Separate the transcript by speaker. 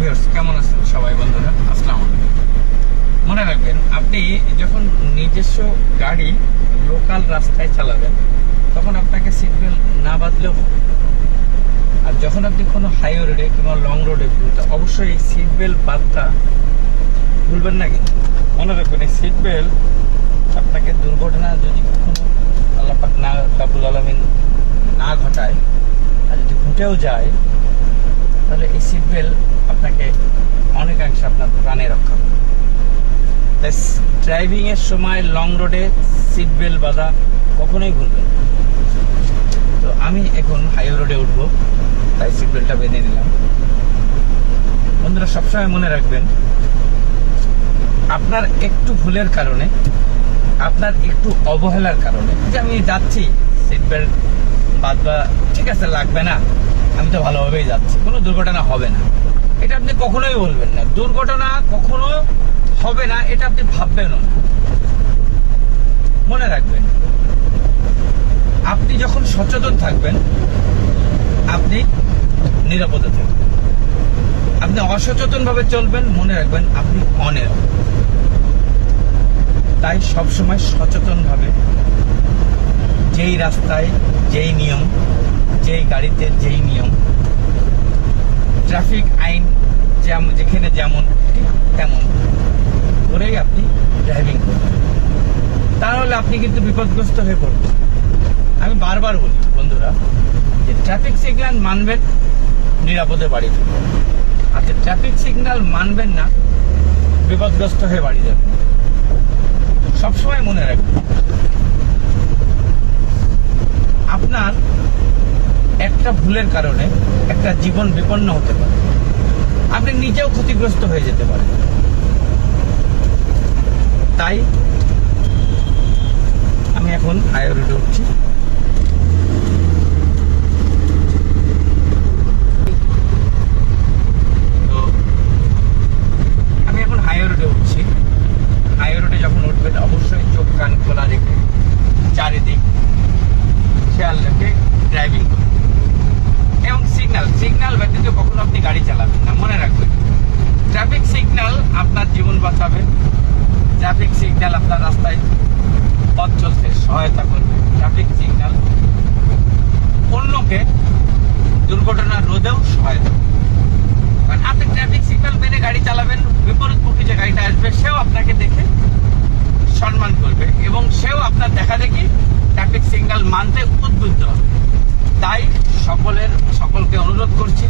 Speaker 1: Viewers কেমন আছেন সবাই বন্ধুরা? আসসালামু আলাইকুম। মনে রাখবেন, আপনি যখন নিজস্ব গাড়ি লোকাল রাস্তায় চালাবেন, তখন আপনাকে সিট বেল্ট না বাঁধলেও হবে। আর যখন আপনি কোনো হাইওয়ে রোডে কিংবা লং রোডে তো অবশ্যই সিট বেল্ট বাদটা ভুলবেন না কিন্তু। মনে রাখবেন, এই সিট বেল্ট আপনাকে দুর্ঘটনা যদি কখনো আল্লাহ পাক না রাবুল আলমিন না ঘটায়, আর যদি ঘটেও যায়, তাহলে এই সিট বেল্ট আপনাকে অনেকাংশে আপনার প্রাণে রক্ষা করবে। তাই ড্রাইভিং এর সময় লং রোডে সিট বেল্ট বাঁধা কখনোই ভুলবেন তো আমি এখন হাইওয়ে রোডে উঠবো, তাই সিট বেল্টটা বেঁধে নিলাম। বন্ধুরা, সবসময় মনে রাখবেন, আপনার একটু ভুলের কারণে, আপনার একটু অবহেলার কারণে, যে আমি যাচ্ছি সিট বেল্ট বাঁধবা ঠিক আছে, লাগবে না, আমি তো ভালোভাবেই যাচ্ছি, কোনো দুর্ঘটনা হবে না। এটা আপনি কখনোই বলবেন না। দুর্ঘটনা কখনো হবে না, এটা আপনি ভাববেনও না। মনে রাখবেন, আপনি যখন সচেতন থাকবেন, আপনি নিরাপদে থাকবেন। আপনি অসচেতন ভাবে চলবেন, মনে রাখবেন আপনি অনিরাপদ তাই সবসময় সচেতন ভাবে যেই রাস্তায় যেই নিয়ম, যেই গাড়িতে যেই নিয়ম ট্রাফিক আইন যেমন যেখানে যেমন, তেমন। করেই আপনি ড্রাইভিং করবেন। তাহলে আপনি কিন্তু বিপদগ্রস্ত হয়ে পড়বেন। আমি বারবার বলি, বন্ধুরা, যে ট্রাফিক সিগন্যাল মানবেন, নিরাপদে বাড়ি ফিরবেন আচ্ছা ট্রাফিক সিগন্যাল মানবেন না, বিপদগ্রস্ত হয়ে বাড়ি যাবেন। সবসময় মনে রাখবেন, আপনার একটা ভুলের কারণে একটা জীবন বিপন্ন হতে পারে। আপনি নিজেও ক্ষতিগ্রস্ত হয়ে যেতে পারেন। তাই আমি এখন হাইওয়ে উঠছি তো আমি এখন হাইওয়ে রোডে উঠছি হাইওয়ে রোডে যখন উঠবেন অবশ্যই চোখ কান খোলা রেখে চারিদিক খেয়াল রেখে ড্রাইভিং করুন এবং সিগন্যাল সিগন্যাল ব্যতীত কখনো আপনি গাড়ি চালাবেন না মনে রাখবেন ট্রাফিক সিগন্যাল আপনার জীবন বাঁচাবে। ট্রাফিক সিগন্যাল আপনার রাস্তায় পথ চলতে সহায়তা করবে। ট্রাফিক সিগন্যাল অন্যকে দুর্ঘটনা রোধেও সহায়তা কারণ আপনি ট্রাফিক সিগন্যাল মেনে গাড়ি চালাবেন বিপরীত বিপরীতমুখী যে গাড়িটা আসবে, সেও আপনাকে দেখে সম্মান করবে এবং সেও আপনার দেখা দেখি ট্রাফিক সিগন্যাল মানতে উদ্বুদ্ধ হবে। তাই সকলের, সকলকে অনুরোধ করছি